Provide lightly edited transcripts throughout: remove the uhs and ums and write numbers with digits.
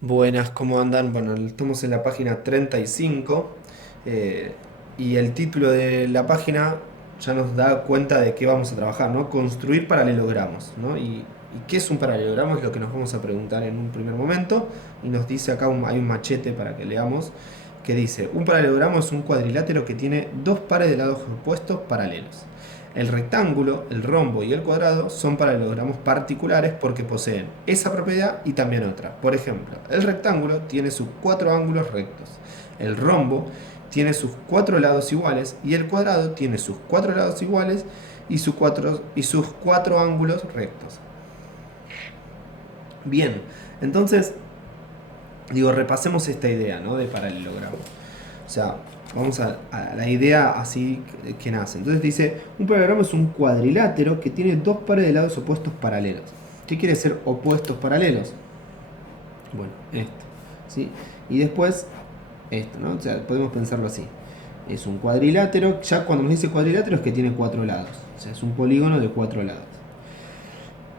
Buenas, ¿cómo andan? Bueno, estamos en la página 35 y el título de la página ya nos da cuenta de qué vamos a trabajar, ¿no? Construir paralelogramos, ¿no? ¿Y qué es un paralelogramo? Es lo que nos vamos a preguntar en un primer momento y nos dice acá, hay un machete para que leamos, que dice, un paralelogramo es un cuadrilátero que tiene dos pares de lados opuestos paralelos. El rectángulo, el rombo y el cuadrado son paralelogramos particulares porque poseen esa propiedad y también otra. Por ejemplo, el rectángulo tiene sus cuatro ángulos rectos, el rombo tiene sus cuatro lados iguales y el cuadrado tiene sus cuatro lados iguales y sus cuatro ángulos rectos. Bien, entonces, repasemos esta idea, ¿no?, de paralelogramo. O sea, vamos a la idea así que nace. Entonces dice, un paralelogramo es un cuadrilátero que tiene dos pares de lados opuestos paralelos. ¿Qué quiere decir opuestos paralelos? Bueno, esto, ¿sí? Y después, esto, ¿no? O sea, podemos pensarlo así. Es un cuadrilátero, ya cuando nos dice cuadrilátero es que tiene cuatro lados. O sea, es un polígono de cuatro lados.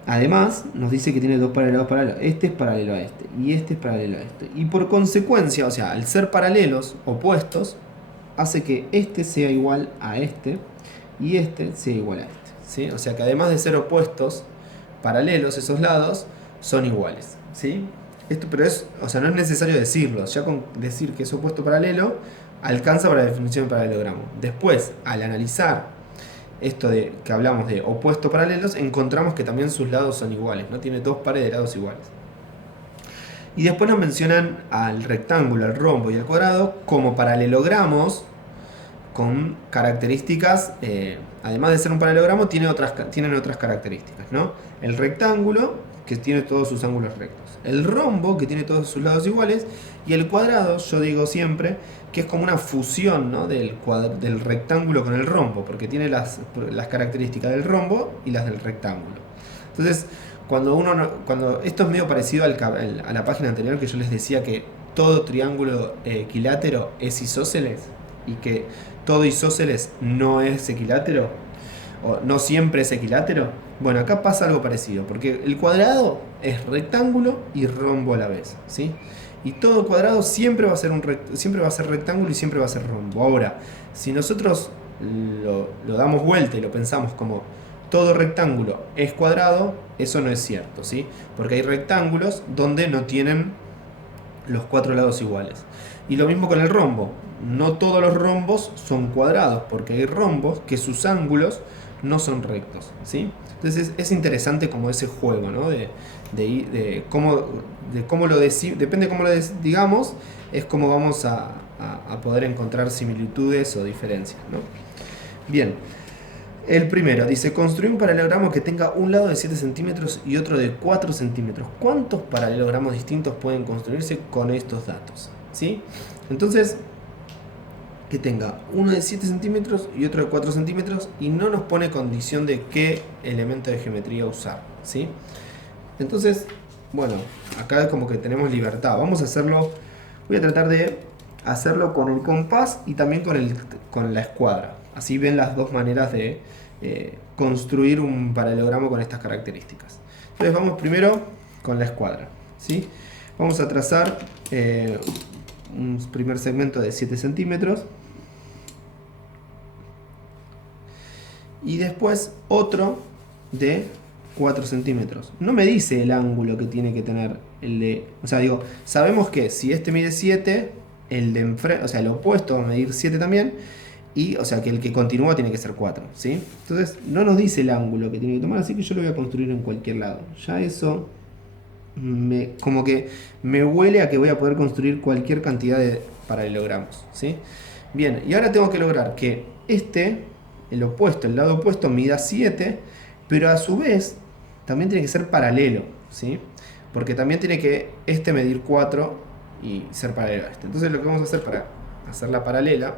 Además, nos dice que tiene dos paralelos paralelos. Este es paralelo a este y este es paralelo a este. Y por consecuencia, o sea, al ser paralelos, opuestos, hace que este sea igual a este y este sea igual a este, ¿sí? O sea que además de ser opuestos, paralelos, esos lados son iguales, ¿sí? Esto, pero o sea, no es necesario decirlo. Ya con decir que es opuesto paralelo, alcanza para la definición de paralelogramo. Después, al analizar esto de que hablamos de opuestos paralelos, encontramos que también sus lados son iguales, ¿no? Tiene dos pares de lados iguales. Y después nos mencionan al rectángulo, al rombo y al cuadrado como paralelogramos con características, además de ser un paralelogramo, tienen otras características, ¿no? El rectángulo, que tiene todos sus ángulos rectos. El rombo, que tiene todos sus lados iguales. Y el cuadrado, yo digo siempre, que es como una fusión, ¿no?, del rectángulo con el rombo, porque tiene las características del rombo y las del rectángulo. Entonces, cuando esto es medio parecido a la página anterior, que yo les decía que todo triángulo equilátero es isósceles y que todo isósceles no es equilátero, o no siempre es equilátero. Bueno, acá pasa algo parecido, porque el cuadrado es rectángulo y rombo a la vez, ¿sí? Y todo cuadrado siempre va a ser siempre va a ser rectángulo y siempre va a ser rombo. Ahora, si nosotros lo damos vuelta y lo pensamos como todo rectángulo es cuadrado, eso no es cierto, ¿sí? Porque hay rectángulos donde no tienen los cuatro lados iguales. Y lo mismo con el rombo. No todos los rombos son cuadrados, porque hay rombos que sus ángulos no son rectos, ¿sí? Entonces es interesante como ese juego, ¿no? De cómo lo depende de cómo lo digamos, es como vamos a poder encontrar similitudes o diferencias, ¿no? Bien, el primero dice, construir un paralelogramo que tenga un lado de 7 centímetros y otro de 4 centímetros. ¿Cuántos paralelogramos distintos pueden construirse con estos datos? ¿Sí? Entonces, que tenga uno de 7 centímetros y otro de 4 centímetros y no nos pone condición de qué elemento de geometría usar, ¿sí? Entonces, bueno, acá como que tenemos libertad. Vamos a hacerlo, voy a tratar de hacerlo con el compás y también con la escuadra. Así ven las dos maneras de construir un paralelogramo con estas características. Entonces vamos primero con la escuadra, ¿sí? Vamos a trazar un primer segmento de 7 centímetros y después otro de 4 centímetros. No me dice el ángulo que tiene que tener el de... O sea, digo, sabemos que si este mide 7, el de enfrente, o sea, el opuesto va a medir 7 también. Y, o sea, que el que continúa tiene que ser 4, ¿sí? Entonces, no nos dice el ángulo que tiene que tomar, así que yo lo voy a construir en cualquier lado. Ya eso como que me huele a que voy a poder construir cualquier cantidad de paralelogramos, ¿sí? Bien, y ahora tengo que lograr que el opuesto, el lado opuesto, mida 7, pero a su vez también tiene que ser paralelo, ¿sí? Porque también tiene que medir 4 y ser paralelo a este. Entonces lo que vamos a hacer para hacer la paralela,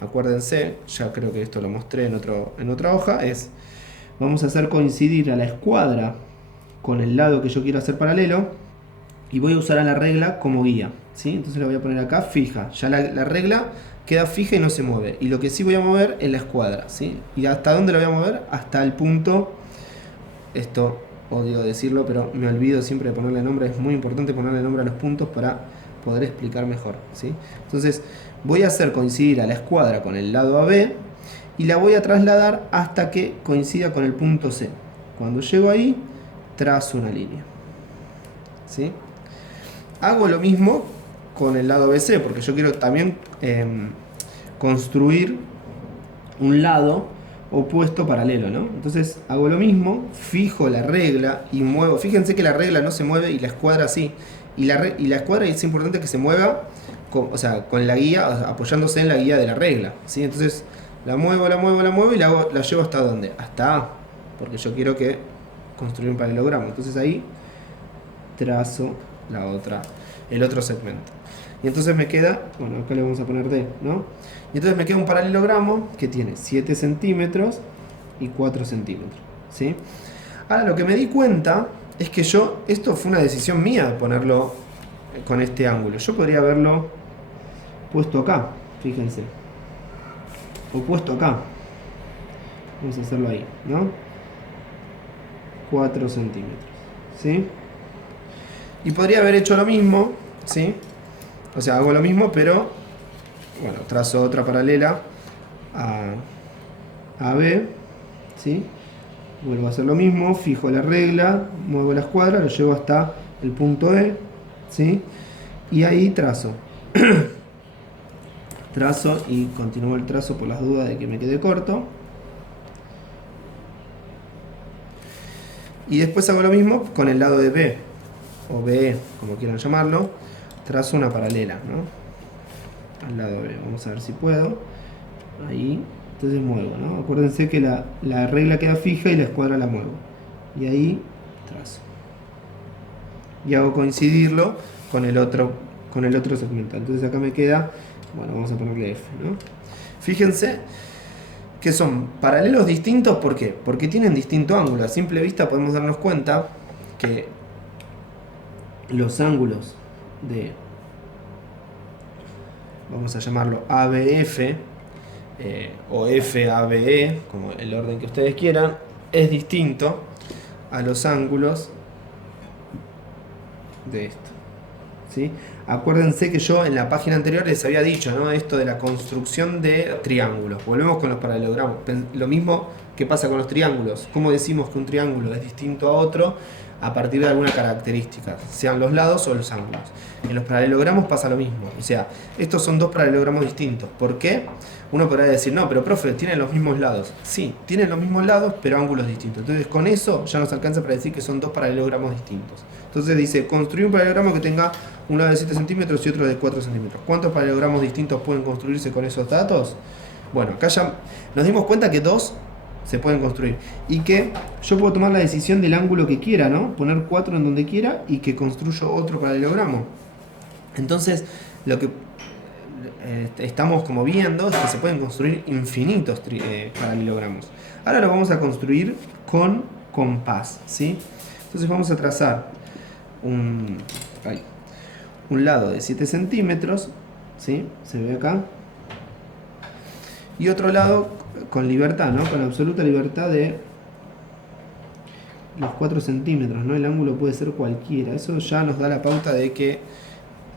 acuérdense, ya creo que esto lo mostré en otra hoja, vamos a hacer coincidir a la escuadra con el lado que yo quiero hacer paralelo y voy a usar a la regla como guía, ¿sí? Entonces la voy a poner acá fija, ya la regla queda fija y no se mueve, y lo que sí voy a mover es la escuadra, ¿sí? ¿Y hasta dónde la voy a mover? Hasta el punto, esto odio decirlo, pero me olvido siempre de ponerle nombre. Es muy importante ponerle nombre a los puntos para poder explicar mejor, ¿sí? Entonces voy a hacer coincidir a la escuadra con el lado AB y la voy a trasladar hasta que coincida con el punto C. Cuando llego ahí, trazo una línea, ¿sí? Hago lo mismo con el lado BC, porque yo quiero también construir un lado opuesto paralelo, ¿no? Entonces hago lo mismo, fijo la regla y muevo. Fíjense que la regla no se mueve y la escuadra sí. Y la escuadra es importante que se mueva con la guía, apoyándose en la guía de la regla, ¿sí? Entonces la muevo y la llevo hasta ¿dónde? Hasta A, porque yo quiero construir un paralelogramo. Entonces ahí trazo el otro segmento. Y entonces me queda, bueno, acá le vamos a poner D, ¿no? Y entonces me queda un paralelogramo que tiene 7 centímetros y 4 centímetros, ¿sí? Ahora lo que me di cuenta es que esto fue una decisión mía de ponerlo con este ángulo. Yo podría haberlo puesto acá, fíjense. O puesto acá. Vamos a hacerlo ahí, ¿no? 4 centímetros, ¿sí? Y podría haber hecho lo mismo, ¿sí? O sea, hago lo mismo, pero bueno, trazo otra paralela a B, ¿sí? Vuelvo a hacer lo mismo, fijo la regla, muevo la escuadra, lo llevo hasta el punto E, ¿sí? Y ahí trazo. Trazo y continúo el trazo por las dudas de que me quede corto. Y después hago lo mismo con el lado de B, o BE, como quieran llamarlo. Trazo una paralela, ¿no? Al lado B. Vamos a ver si puedo. Ahí. Entonces muevo, ¿no? Acuérdense que la regla queda fija y la escuadra la muevo. Y ahí trazo. Y hago coincidirlo con el otro segmento. Entonces acá me queda, bueno, vamos a ponerle F, ¿no? Fíjense que son paralelos distintos, ¿por qué? Porque tienen distinto ángulo. A simple vista podemos darnos cuenta que los ángulos de, vamos a llamarlo ABF o FABE, como el orden que ustedes quieran, es distinto a los ángulos de esto, ¿sí? Acuérdense que yo en la página anterior les había dicho, ¿no? Esto de la construcción de triángulos. Volvemos con los paralelogramos. Lo mismo que pasa con los triángulos. ¿Cómo decimos que un triángulo es distinto a otro? A partir de alguna característica, sean los lados o los ángulos. En los paralelogramos pasa lo mismo. O sea, estos son dos paralelogramos distintos. ¿Por qué? Uno podrá decir, no, pero profe, tienen los mismos lados. Sí, tienen los mismos lados, pero ángulos distintos. Entonces, con eso ya nos alcanza para decir que son dos paralelogramos distintos. Entonces dice, construir un paralelogramo que tenga un lado de 7 centímetros y otro de 4 centímetros. ¿Cuántos paralelogramos distintos pueden construirse con esos datos? Bueno, acá ya nos dimos cuenta que dos se pueden construir y que yo puedo tomar la decisión del ángulo que quiera, ¿no? Poner 4 en donde quiera y que construyo otro paralelogramo. Entonces, lo que estamos como viendo es que se pueden construir infinitos paralelogramos. Ahora lo vamos a construir con compás, ¿sí? Entonces vamos a trazar un lado de 7 centímetros, ¿sí? Se ve acá. Y otro lado con libertad, ¿no? Con absoluta libertad de los 4 centímetros, ¿no? El ángulo puede ser cualquiera. Eso ya nos da la pauta de que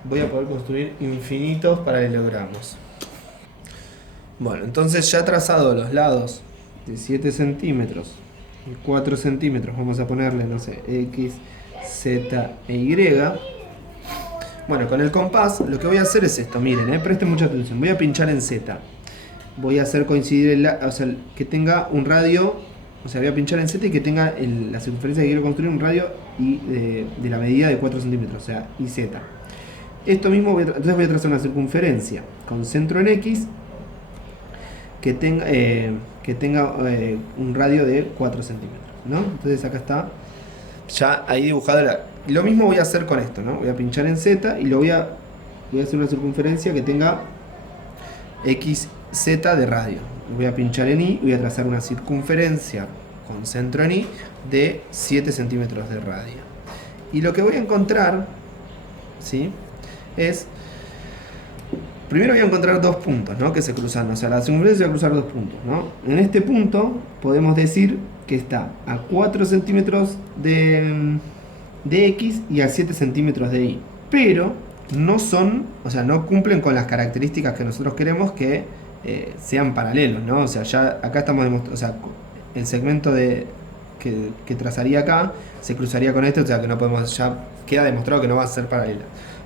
voy a poder construir infinitos paralelogramos. Bueno, entonces ya trazado los lados de 7 centímetros y 4 centímetros, vamos a ponerle, no sé, X, Z e Y. Bueno, con el compás lo que voy a hacer es esto, miren, presten mucha atención. Voy a pinchar en Z. Voy a hacer coincidir, que tenga un radio, o sea, voy a pinchar en Z y que tenga la circunferencia que quiero construir, un radio y de la medida de 4 centímetros, o sea, y Z. Esto mismo, entonces voy a trazar una circunferencia con centro en X que tenga un radio de 4 centímetros, ¿no? Entonces acá está ya ahí dibujada lo mismo voy a hacer con esto, ¿no? Voy a pinchar en Z y voy a hacer una circunferencia que tenga XZ de radio. Voy a pinchar en Y y voy a trazar una circunferencia con centro en Y de 7 centímetros de radio. Y lo que voy a encontrar, ¿sí? Es primero voy a encontrar dos puntos, ¿no? Que se cruzan, o sea, la circunferencia va a cruzar dos puntos, ¿no? En este punto podemos decir que está a 4 centímetros de X y a 7 centímetros de Y. Pero no son, o sea, no cumplen con las características que nosotros queremos que sean paralelos, ¿no? O sea, ya acá estamos demostrando, o sea, el segmento que trazaría acá se cruzaría con este, o sea que no podemos, ya queda demostrado que no va a ser paralela.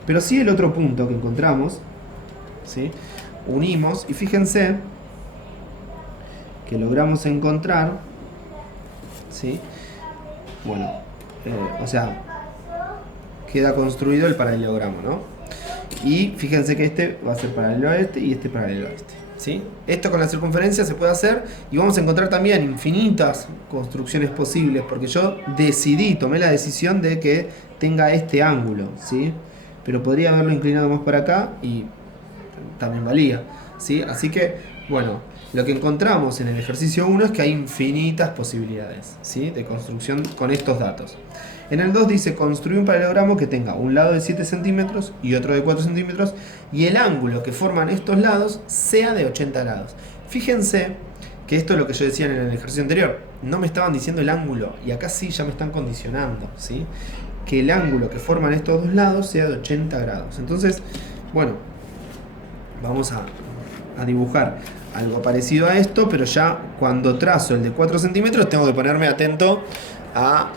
Pero sí el otro punto que encontramos, ¿sí? Unimos y fíjense que logramos encontrar, ¿sí? Bueno, o sea, queda construido el paralelogramo, ¿no? Y fíjense que este va a ser paralelo a este y este paralelo a este, ¿sí? Esto con la circunferencia se puede hacer y vamos a encontrar también infinitas construcciones posibles, porque yo tomé la decisión de que tenga este ángulo, ¿sí? Pero podría haberlo inclinado más para acá y también valía, ¿sí? Así que, bueno, lo que encontramos en el ejercicio 1 es que hay infinitas posibilidades, ¿sí? De construcción con estos datos. En el 2 dice construir un paralelogramo que tenga un lado de 7 centímetros y otro de 4 centímetros y el ángulo que forman estos lados sea de 80 grados. Fíjense que esto es lo que yo decía en el ejercicio anterior. No me estaban diciendo el ángulo y acá sí ya me están condicionando, ¿sí? Que el ángulo que forman estos dos lados sea de 80 grados. Entonces, bueno, vamos a dibujar algo parecido a esto, pero ya cuando trazo el de 4 centímetros tengo que ponerme atento a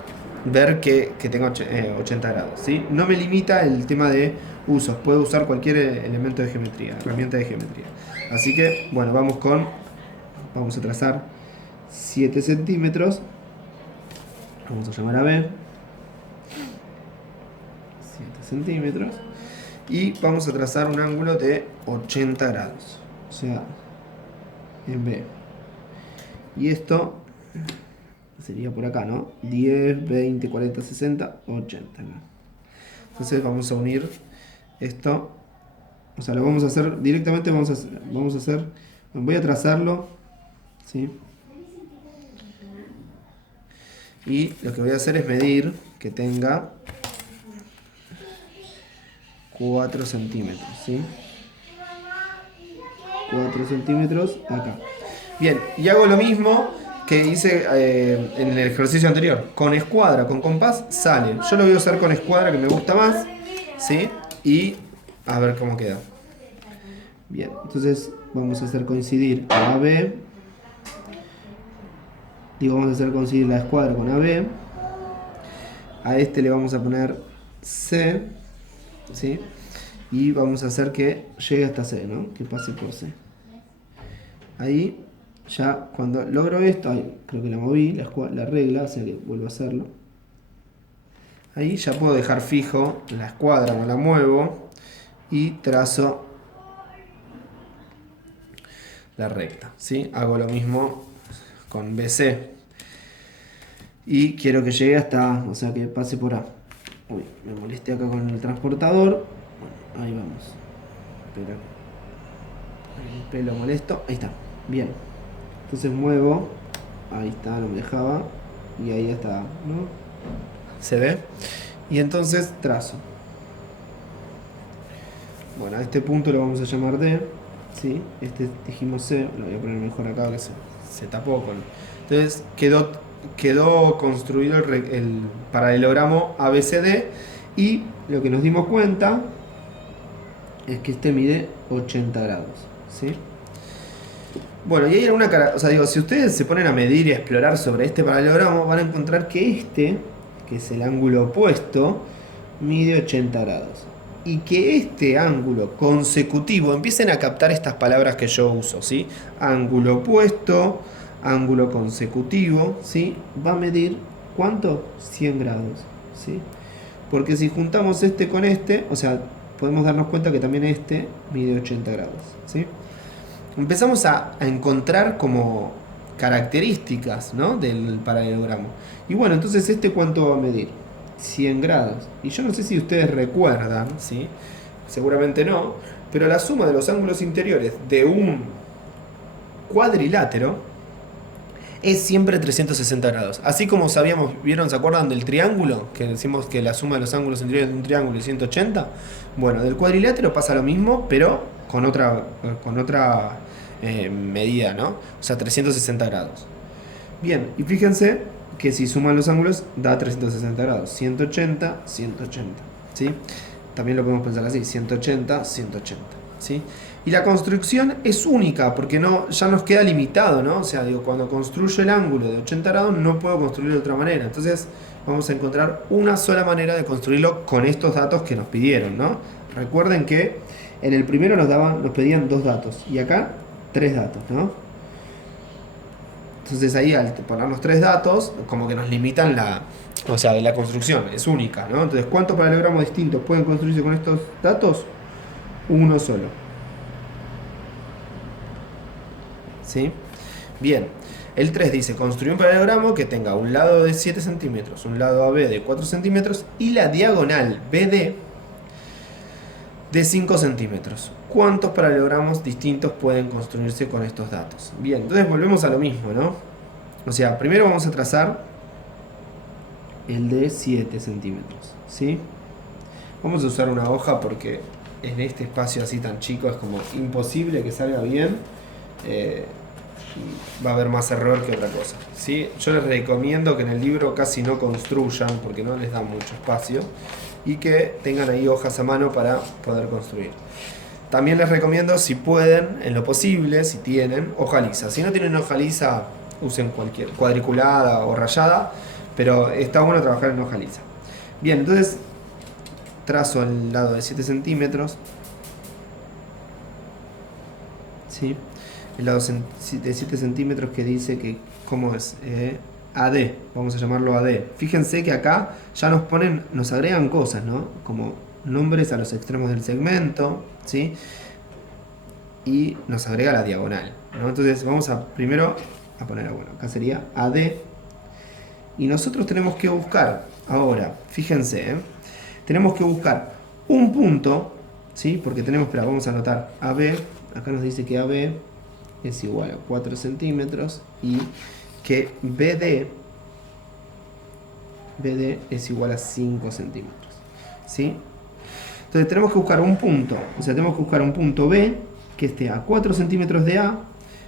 ver que tenga 80 grados, ¿sí? No me limita el tema de usos, puedo usar cualquier elemento de geometría, herramienta de geometría. Así que, bueno, vamos a trazar 7 centímetros, vamos a llamar a B, 7 centímetros, y vamos a trazar un ángulo de 80 grados, o sea, en B. Y esto sería por acá, ¿no? 10, 20, 40, 60, 80. ¿No? Entonces vamos a unir esto. O sea, lo vamos a hacer directamente. Vamos a hacer. Voy a trazarlo. ¿Sí? Y lo que voy a hacer es medir que tenga 4 centímetros. ¿Sí? 4 centímetros acá. Bien, y hago lo mismo que hice en el ejercicio anterior. Con escuadra, con compás, sale. Yo lo voy a usar con escuadra, que me gusta más, ¿sí? Y a ver cómo queda. Bien, entonces vamos a hacer coincidir a AB. Vamos a hacer coincidir la escuadra con AB. A este le vamos a poner C, ¿sí? Y vamos a hacer que llegue hasta C, ¿no? Que pase por C. Ahí. Ya cuando logro esto, creo que la moví, la regla, o sea que vuelvo a hacerlo. Ahí ya puedo dejar fijo la escuadra, no la muevo y trazo la recta, ¿sí? Hago lo mismo con BC y quiero que llegue hasta, o sea que pase por A. Uy, me molesté acá con el transportador. Bueno, ahí vamos. Espera. El pelo molesto. Ahí está. Bien. Entonces muevo, ahí está, no me dejaba, y ahí ya está, ¿no? ¿Se ve? Y entonces trazo. Bueno, a este punto lo vamos a llamar D, ¿sí? Este dijimos C, lo voy a poner mejor acá que se tapó con... Entonces quedó construido el paralelogramo ABCD y lo que nos dimos cuenta es que este mide 80 grados, ¿sí? Bueno, y hay alguna cara, o sea, digo, si ustedes se ponen a medir y a explorar sobre este paralelogramo, van a encontrar que que es el ángulo opuesto, mide 80 grados. Y que este ángulo consecutivo, empiecen a captar estas palabras que yo uso, ¿sí? Ángulo opuesto, ángulo consecutivo, ¿sí? Va a medir, ¿cuánto? 100 grados, ¿sí? Porque si juntamos este con este, o sea, podemos darnos cuenta que también este mide 80 grados, ¿sí? Empezamos a encontrar como características, ¿no? Del paralelogramo. Y bueno, entonces este ¿cuánto va a medir? 100 grados. Y yo no sé si ustedes recuerdan, ¿sí? Seguramente no, pero la suma de los ángulos interiores de un cuadrilátero es siempre 360 grados. Así como sabíamos, ¿vieron? ¿Se acuerdan del triángulo? Que decimos que la suma de los ángulos interiores de un triángulo es 180. Bueno, del cuadrilátero pasa lo mismo, pero con otra medida, ¿no? O sea, 360 grados. Bien, y fíjense que si suman los ángulos da 360 grados. 180, 180, ¿sí? También lo podemos pensar así, 180, 180, ¿sí? Y la construcción es única porque ya nos queda limitado, ¿no? O sea, digo, cuando construyo el ángulo de 80 grados no puedo construirlo de otra manera. Entonces vamos a encontrar una sola manera de construirlo con estos datos que nos pidieron, ¿no? Recuerden que en el primero nos pedían 2 datos y acá 3 datos, ¿no? Entonces ahí al ponernos 3 datos, como que nos limitan la construcción, es única, ¿no? Entonces, ¿cuántos paralelogramos distintos pueden construirse con estos datos? Uno solo. ¿Sí? Bien. El 3 dice, construir un paralelogramo que tenga un lado de 7 centímetros, un lado AB de 4 centímetros y la diagonal BD de 5 centímetros. ¿Cuántos paralelogramos distintos pueden construirse con estos datos? Bien, entonces volvemos a lo mismo, ¿no? O sea, primero vamos a trazar el de 7 centímetros, ¿sí? Vamos a usar una hoja porque en este espacio así tan chico es como imposible que salga bien. Va a haber más error que otra cosa, ¿sí? Yo les recomiendo que en el libro casi no construyan porque no les da mucho espacio y que tengan ahí hojas a mano para poder construir. También les recomiendo, si pueden, en lo posible, si tienen, hoja lisa. Si no tienen hoja lisa, usen cualquier cuadriculada o rayada, pero está bueno trabajar en hoja lisa. Bien, entonces trazo el lado de 7 centímetros, ¿sí? El lado de 7 centímetros que dice que, ¿cómo es? AD, vamos a llamarlo AD. Fíjense que acá ya nos agregan cosas, ¿no? Como nombres a los extremos del segmento, ¿sí? Y nos agrega la diagonal, ¿no? Entonces vamos primero a poner, bueno, acá sería AD. Y nosotros tenemos que buscar, ahora, fíjense, tenemos que buscar un punto, ¿sí? Porque vamos a anotar AB, acá nos dice que AB es igual a 4 centímetros y que BD es igual a 5 centímetros, ¿sí? Entonces tenemos que buscar un punto, o sea, tenemos que buscar un punto B que esté a 4 centímetros de A,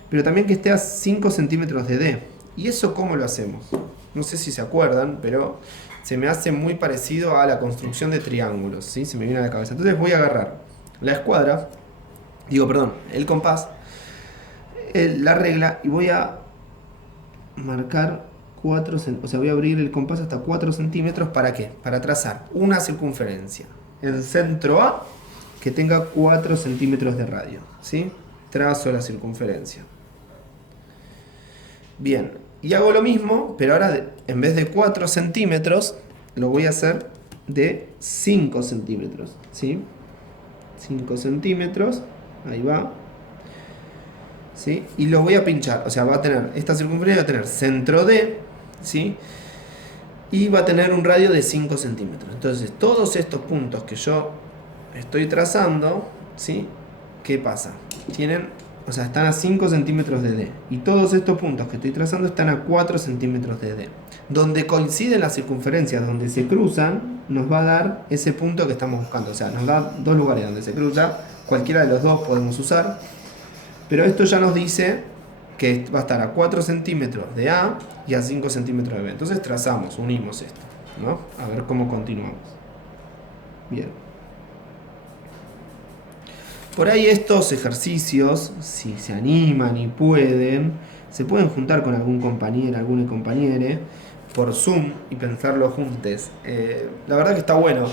pero también que esté a 5 centímetros de D. ¿Y eso cómo lo hacemos? No sé si se acuerdan, pero se me hace muy parecido a la construcción de triángulos, ¿sí? Se me viene a la cabeza. Entonces voy a agarrar la escuadra, el compás, la regla, y voy a marcar 4 centímetros, o sea, voy a abrir el compás hasta 4 centímetros. ¿Para qué? Para trazar una circunferencia. El centro A que tenga 4 centímetros de radio, ¿sí? Trazo la circunferencia. Bien, y hago lo mismo, pero ahora en vez de 4 centímetros, lo voy a hacer de 5 centímetros, ¿sí? 5 centímetros, ahí va, ¿sí? Y lo voy a pinchar, o sea, va a tener, esta circunferencia va a tener centro D, ¿sí? Y va a tener un radio de 5 centímetros. Entonces, todos estos puntos que yo estoy trazando, ¿sí? ¿Qué pasa? Están a 5 centímetros de D. Y todos estos puntos que estoy trazando están a 4 centímetros de D. Donde coinciden las circunferencias, donde se cruzan, nos va a dar ese punto que estamos buscando. O sea, nos da dos lugares donde se cruza. Cualquiera de los dos podemos usar. Pero esto ya nos dice que va a estar a 4 centímetros de A y a 5 centímetros de B. Entonces unimos esto, ¿no? A ver cómo continuamos. Bien. Por ahí estos ejercicios, si se animan y pueden, se pueden juntar con algún compañero, alguna compañere, por Zoom y pensarlo juntos. La verdad que está bueno.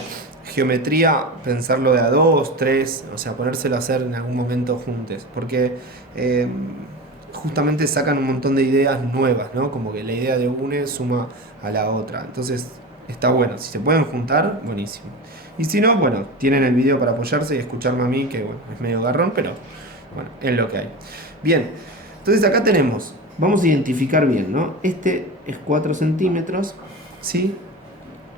Geometría, pensarlo de a 2, 3, o sea, ponérselo a hacer en algún momento juntos. Porque justamente sacan un montón de ideas nuevas, ¿no? Como que la idea de una suma a la otra. Entonces está bueno. Si se pueden juntar, buenísimo. Y si no, bueno, tienen el video para apoyarse y escucharme a mí, que bueno, es medio garrón, pero bueno, es lo que hay. Bien, entonces acá vamos a identificar bien, ¿no? Este es 4 centímetros, ¿sí?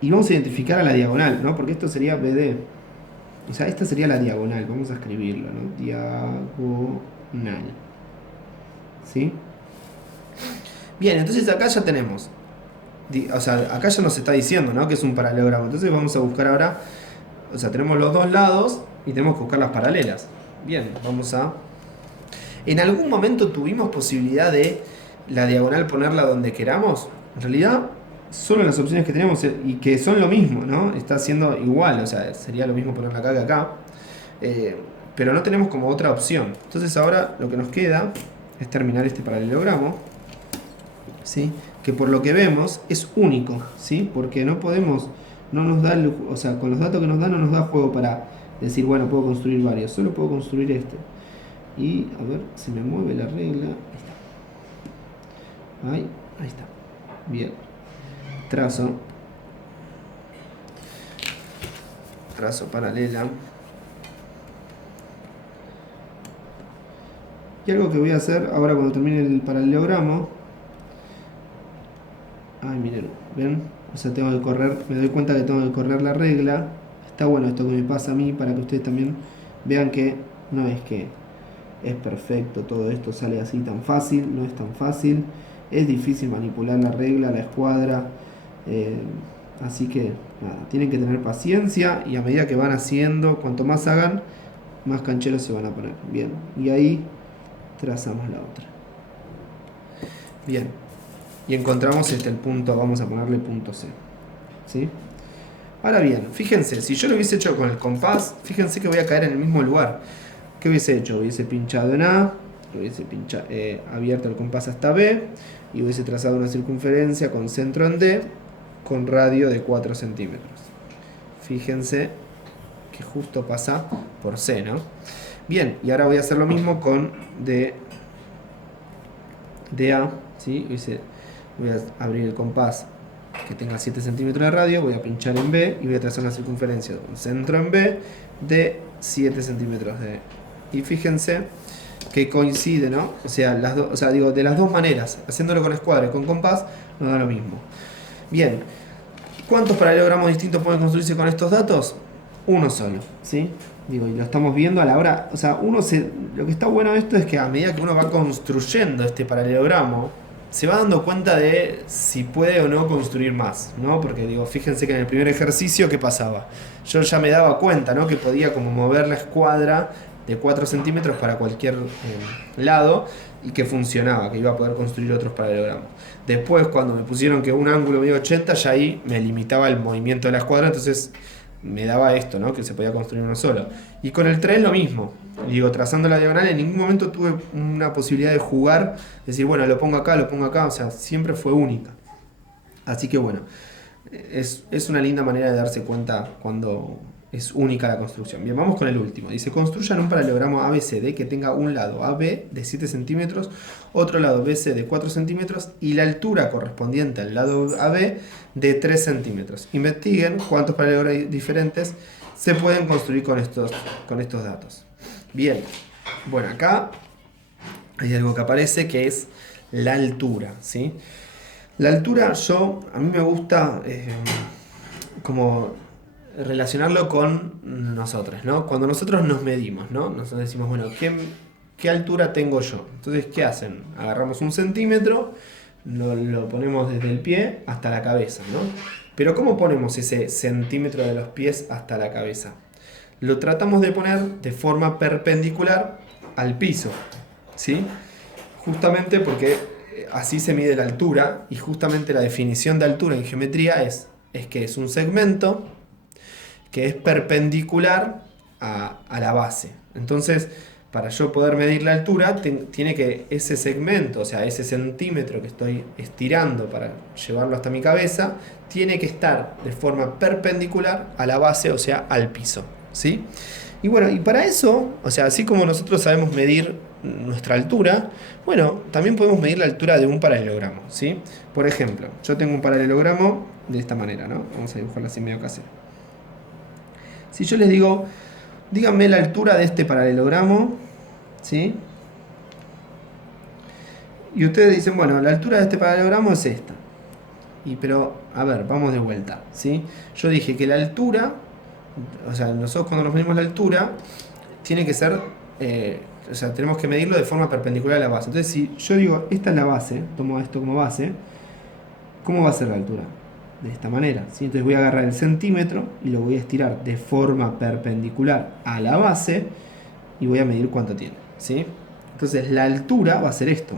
Y vamos a identificar a la diagonal, ¿no? Porque esto sería BD. O sea, esta sería la diagonal, vamos a escribirlo, ¿no? Diagonal. ¿Sí? Bien, entonces acá ya tenemos. O sea, acá ya nos está diciendo, ¿no? Que es un paralelogramo. Entonces vamos a buscar ahora. O sea, tenemos los dos lados y tenemos que buscar las paralelas. Bien, vamos a... ¿En algún momento tuvimos posibilidad de la diagonal ponerla donde queramos? En realidad, solo las opciones que tenemos y que son lo mismo, ¿no? Está haciendo igual, o sea, sería lo mismo ponerla acá que acá. Pero no tenemos como otra opción. Entonces ahora lo que nos queda es terminar este paralelogramo, ¿sí? Que por lo que vemos es único, ¿sí? Porque no podemos, no nos da, o sea, con los datos que nos da no nos da juego para decir, bueno, puedo construir varios, solo puedo construir este. Y a ver si me mueve la regla. Ahí está. Bien. Trazo paralela. Y algo que voy a hacer ahora cuando termine el paralelogramo. Ay, miren, ¿ven? O sea, tengo que correr, me doy cuenta que tengo que correr la regla. Está bueno esto que me pasa a mí para que ustedes también vean que no es que es perfecto, todo esto sale así tan fácil, no es tan fácil. Es difícil manipular la regla, la escuadra. Así que nada, tienen que tener paciencia y a medida que van haciendo, cuanto más hagan, más cancheros se van a poner. Bien, y ahí trazamos la otra. Bien, y encontramos el punto, vamos a ponerle punto C. ¿Sí? Ahora bien, fíjense, si yo lo hubiese hecho con el compás, fíjense que voy a caer en el mismo lugar. ¿Qué hubiese hecho? Hubiese pinchado en A, hubiese abierto el compás hasta B y hubiese trazado una circunferencia con centro en D con radio de 4 centímetros. Fíjense que justo pasa por C, ¿no? Bien, y ahora voy a hacer lo mismo con DA, ¿sí? Voy a abrir el compás que tenga 7 centímetros de radio, voy a pinchar en B y voy a trazar una circunferencia con centro en B de 7 centímetros de... Y fíjense que coincide, ¿no? O sea, de las dos maneras, haciéndolo con escuadra y con compás, nos da lo mismo. Bien, ¿cuántos paralelogramos distintos pueden construirse con estos datos? Uno solo, ¿sí? Y lo estamos viendo a la hora, o sea, lo que está bueno de esto es que a medida que uno va construyendo este paralelogramo, se va dando cuenta de si puede o no construir más, ¿no? Porque fíjense que en el primer ejercicio, ¿qué pasaba? Yo ya me daba cuenta, ¿no? Que podía como mover la escuadra de 4 centímetros para cualquier lado y que funcionaba, que iba a poder construir otros paralelogramos. Después, cuando me pusieron que un ángulo medio 80, ya ahí me limitaba el movimiento de la escuadra, entonces me daba esto, ¿no? Que se podía construir uno solo. Y con el tren lo mismo. Trazando la diagonal, en ningún momento tuve una posibilidad de jugar, decir, bueno, lo pongo acá, o sea, siempre fue única. Así que bueno, es una linda manera de darse cuenta cuando es única la construcción. Bien, vamos con el último. Dice, construyan un paralelogramo ABCD que tenga un lado AB de 7 centímetros, otro lado BC de 4 centímetros y la altura correspondiente al lado AB de 3 centímetros. Investiguen cuántos paralelogramos diferentes se pueden construir con estos datos. Bien, bueno, acá hay algo que aparece que es la altura, ¿sí? La altura, a mí me gusta como relacionarlo con nosotros, ¿no? Cuando nosotros nos medimos, ¿no? Nosotros decimos, bueno, ¿qué altura tengo yo? Entonces, ¿qué hacen? Agarramos un centímetro, lo ponemos desde el pie hasta la cabeza, ¿no? Pero ¿cómo ponemos ese centímetro de los pies hasta la cabeza? Lo tratamos de poner de forma perpendicular al piso, ¿sí? Justamente porque así se mide la altura y justamente la definición de altura en geometría es que es un segmento que es perpendicular a la base. Entonces, para yo poder medir la altura, tiene que ese segmento, o sea, ese centímetro que estoy estirando para llevarlo hasta mi cabeza, tiene que estar de forma perpendicular a la base, o sea, al piso, ¿sí? Y bueno, y para eso, o sea, así como nosotros sabemos medir nuestra altura, bueno, también podemos medir la altura de un paralelogramo, ¿sí? Por ejemplo, yo tengo un paralelogramo de esta manera, ¿no? Vamos a dibujarlo así medio casero. Si yo les digo, díganme la altura de este paralelogramo, ¿sí? Y ustedes dicen, bueno, la altura de este paralelogramo es esta. Pero, a ver, vamos de vuelta, ¿sí? Yo dije que la altura, o sea, nosotros cuando nos medimos la altura, tiene que ser, o sea, tenemos que medirlo de forma perpendicular a la base. Entonces, si yo digo, esta es la base, tomo esto como base, ¿cómo va a ser la altura? De esta manera, ¿sí? Entonces voy a agarrar el centímetro y lo voy a estirar de forma perpendicular a la base y voy a medir cuánto tiene, ¿sí? Entonces la altura va a ser esto.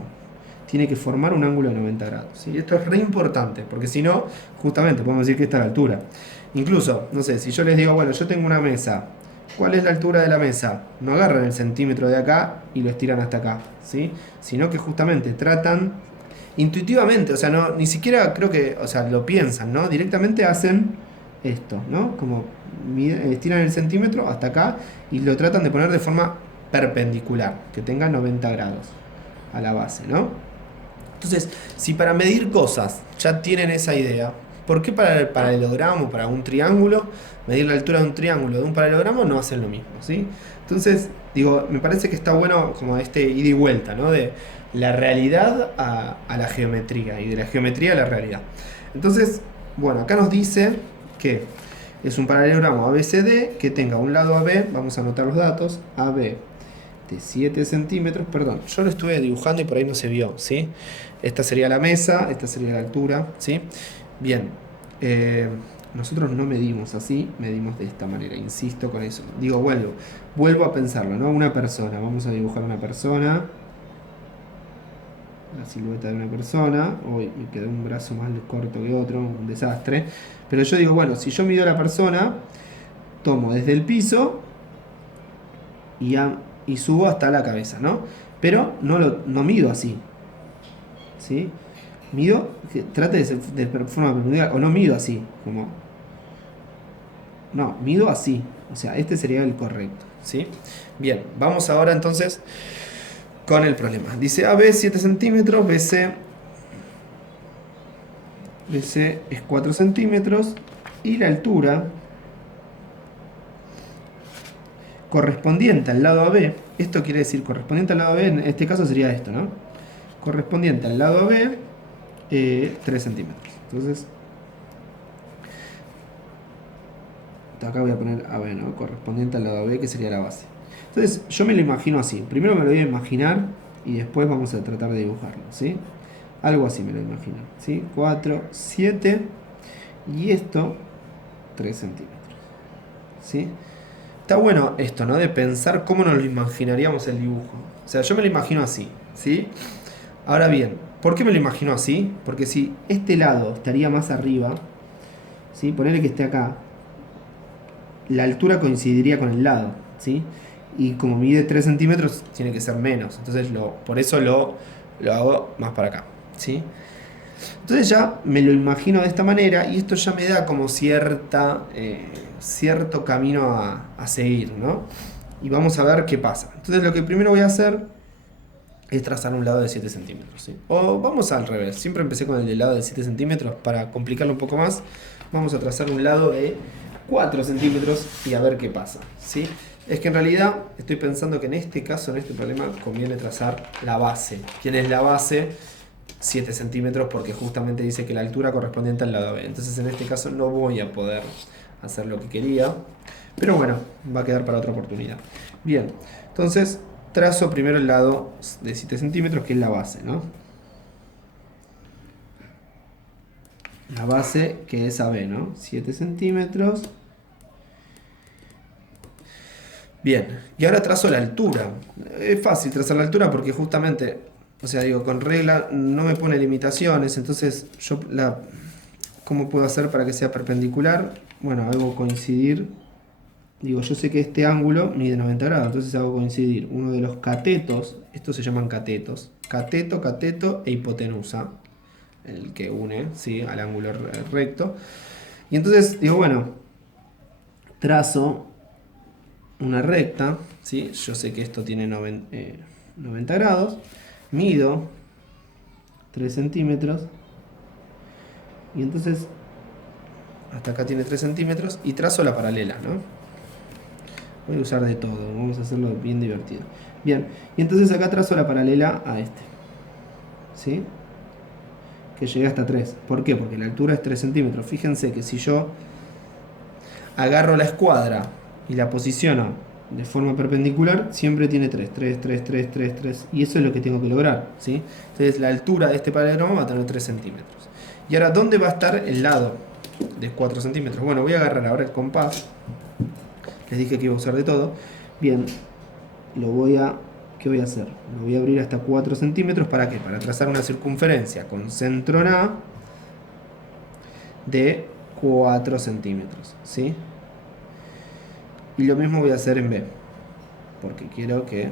Tiene que formar un ángulo de 90 grados, ¿sí? Esto es re importante, porque si no, justamente podemos decir que esta es la altura. Incluso, no sé, si yo les digo, bueno, yo tengo una mesa, ¿cuál es la altura de la mesa? No agarran el centímetro de acá y lo estiran hasta acá, ¿sí? Sino que justamente tratan intuitivamente, o sea, no, ni siquiera creo que, o sea, lo piensan, ¿no? Directamente hacen esto, ¿no? Como estiran el centímetro hasta acá y lo tratan de poner de forma perpendicular, que tenga 90 grados a la base, ¿no? Entonces, si para medir cosas ya tienen esa idea, ¿por qué para el paralelogramo, para un triángulo, medir la altura de un triángulo, de un paralelogramo, no hacen lo mismo, ¿sí? Entonces, digo, me parece que está bueno como este ida y vuelta, ¿no? De la realidad a la geometría y de la geometría a la realidad. Entonces, bueno, acá nos dice que es un paralelogramo ABCD que tenga un lado AB, vamos a anotar los datos, AB de 7 centímetros, perdón, yo lo estuve dibujando y por ahí no se vio, ¿sí? Esta sería la mesa, esta sería la altura, ¿sí? Bien, nosotros no medimos así, medimos de esta manera, insisto con eso. Digo, vuelvo a pensarlo, ¿no? Una persona, vamos a dibujar una persona, la silueta de una persona, hoy me quedó un brazo más corto que otro, un desastre, pero yo digo, bueno, si yo mido a la persona, tomo desde el piso y subo hasta la cabeza, ¿no? Pero no mido así, ¿sí? Mido, trate de ser de forma perpendicular, o no mido así, como... No, mido así, o sea, este sería el correcto, ¿sí? Bien, vamos ahora entonces con el problema. Dice AB 7 centímetros, BC es 4 centímetros y la altura correspondiente al lado AB, esto quiere decir correspondiente al lado AB, en este caso sería esto, ¿no? Correspondiente al lado AB, 3 centímetros. Entonces, acá voy a poner AB, ¿no? Correspondiente al lado AB, que sería la base. Entonces, yo me lo imagino así. Primero me lo voy a imaginar y después vamos a tratar de dibujarlo, ¿sí? Algo así me lo imagino, ¿sí? 4, 7 y esto 3 centímetros, ¿sí? Está bueno esto, ¿no? De pensar cómo nos lo imaginaríamos el dibujo. O sea, yo me lo imagino así, ¿sí? Ahora bien, ¿por qué me lo imagino así? Porque si este lado estaría más arriba, ¿sí? Ponerle que esté acá, la altura coincidiría con el lado, ¿sí? Y como mide 3 centímetros, tiene que ser menos. Entonces, por eso lo hago más para acá, ¿sí? Entonces ya me lo imagino de esta manera y esto ya me da como cierto camino a seguir, ¿no? Y vamos a ver qué pasa. Entonces lo que primero voy a hacer es trazar un lado de 7 centímetros, ¿sí? O vamos al revés, siempre empecé con el del lado de 7 centímetros para complicarlo un poco más. Vamos a trazar un lado de 4 centímetros y a ver qué pasa, ¿sí? Es que en realidad estoy pensando que en este caso, en este problema, conviene trazar la base. ¿Quién es la base? 7 centímetros porque justamente dice que la altura correspondiente al lado B. Entonces en este caso no voy a poder hacer lo que quería. Pero bueno, va a quedar para otra oportunidad. Bien, entonces trazo primero el lado de 7 centímetros que es la base, ¿no? La base que es AB, ¿no? 7 centímetros. Bien, y ahora trazo la altura. Es fácil trazar la altura porque justamente, o sea, digo, con regla no me pone limitaciones, entonces yo ¿cómo puedo hacer para que sea perpendicular? Bueno, hago coincidir, digo, yo sé que este ángulo mide 90 grados, entonces hago coincidir uno de los catetos, estos se llaman catetos, cateto e hipotenusa, el que une, ¿sí? Al ángulo recto. Y entonces digo, bueno, trazo una recta, ¿sí? Yo sé que esto tiene 90 grados, mido 3 centímetros y entonces hasta acá tiene 3 centímetros y trazo la paralela, ¿no? Voy a usar de todo, vamos a hacerlo bien divertido. Bien, y entonces acá trazo la paralela a este, ¿sí? Que llega hasta 3. ¿Por qué? Porque la altura es 3 centímetros. Fíjense que si yo agarro la escuadra y la posiciono de forma perpendicular, siempre tiene 3, 3, 3, 3, 3, 3. Y eso es lo que tengo que lograr, ¿sí? Entonces la altura de este paralelogramo va a tener 3 centímetros. Y ahora, ¿dónde va a estar el lado de 4 centímetros? Bueno, voy a agarrar ahora el compás. Les dije que iba a usar de todo. Bien, ¿qué voy a hacer? Lo voy a abrir hasta 4 centímetros. ¿Para qué? Para trazar una circunferencia con centro en A de 4 centímetros, ¿sí? Y lo mismo voy a hacer en B, porque quiero que...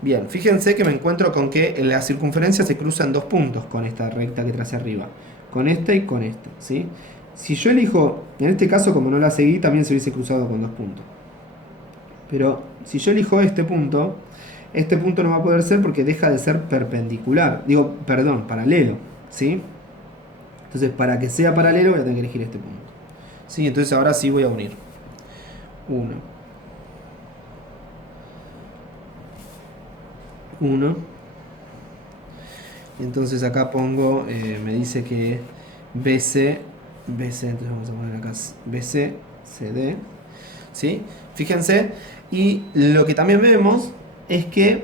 Bien, fíjense que me encuentro con que en la circunferencia se cruzan dos puntos con esta recta que tracé arriba, con esta y con esta, ¿sí? Si yo elijo, en este caso como no la seguí, también se hubiese cruzado con dos puntos. Pero si yo elijo este punto no va a poder ser porque deja de ser perpendicular, digo, perdón, paralelo, ¿sí? Entonces, para que sea paralelo voy a tener que elegir este punto, ¿sí? Entonces ahora sí voy a unir. 1. Y entonces acá pongo, me dice que BC, entonces vamos a poner acá BC, CD, ¿sí? Fíjense, y lo que también vemos es que,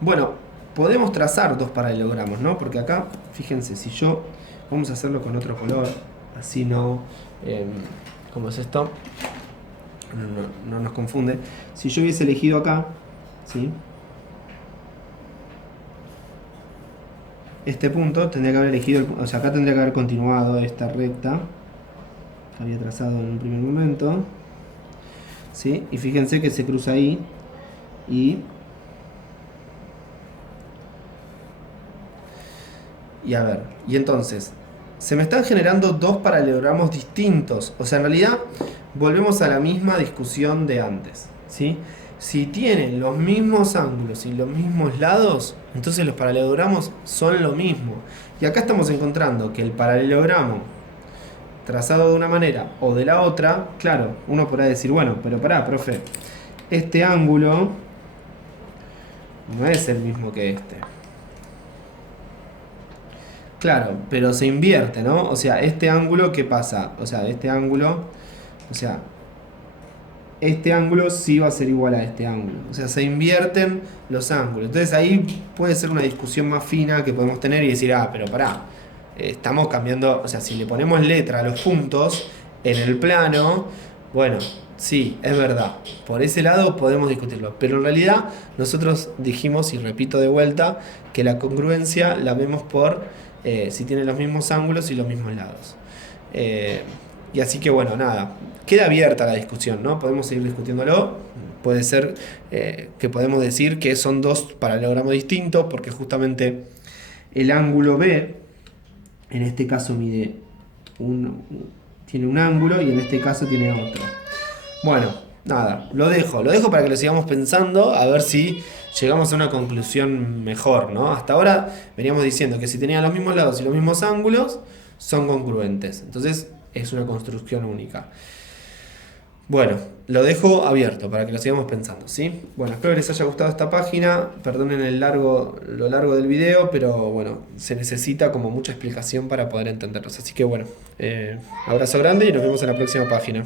bueno, podemos trazar dos paralelogramas, ¿no? Porque acá, fíjense, si yo, vamos a hacerlo con otro color, así no, ¿cómo es esto? No nos confunde. Si yo hubiese elegido acá, ¿sí? Este punto tendría que haber elegido, o sea, acá tendría que haber continuado esta recta que había trazado en un primer momento, ¿sí? Y fíjense que se cruza ahí y a ver, y entonces se me están generando dos paralelogramos distintos, o sea, en realidad volvemos a la misma discusión de antes, ¿sí? Si tienen los mismos ángulos y los mismos lados, entonces los paralelogramos son lo mismo. Y acá estamos encontrando que el paralelogramo trazado de una manera o de la otra, claro, uno podrá decir, bueno, pero pará, profe, este ángulo no es el mismo que este. Claro, pero se invierte, ¿no? O sea, este ángulo, ¿qué pasa? O sea, este ángulo sí va a ser igual a este ángulo. O sea, se invierten los ángulos. Entonces ahí puede ser una discusión más fina que podemos tener y decir, pero pará, estamos cambiando, o sea, si le ponemos letra a los puntos en el plano, bueno, sí, es verdad. Por ese lado podemos discutirlo. Pero en realidad nosotros dijimos, y repito de vuelta, que la congruencia la vemos por si tiene los mismos ángulos y los mismos lados. Y así que bueno, nada, queda abierta la discusión, ¿no? Podemos seguir discutiéndolo. Puede ser que podemos decir que son dos paralelogramas distintos porque justamente el ángulo B, en este caso tiene un ángulo y en este caso tiene otro. Bueno, nada, lo dejo para que lo sigamos pensando, a ver si llegamos a una conclusión mejor, ¿no? Hasta ahora veníamos diciendo que si tenían los mismos lados y los mismos ángulos, son congruentes. Entonces es una construcción única. Bueno, lo dejo abierto para que lo sigamos pensando, ¿sí? Bueno, espero que les haya gustado esta página. Perdonen lo largo del video, pero bueno, se necesita como mucha explicación para poder entenderlos. Así que bueno, abrazo grande y nos vemos en la próxima página.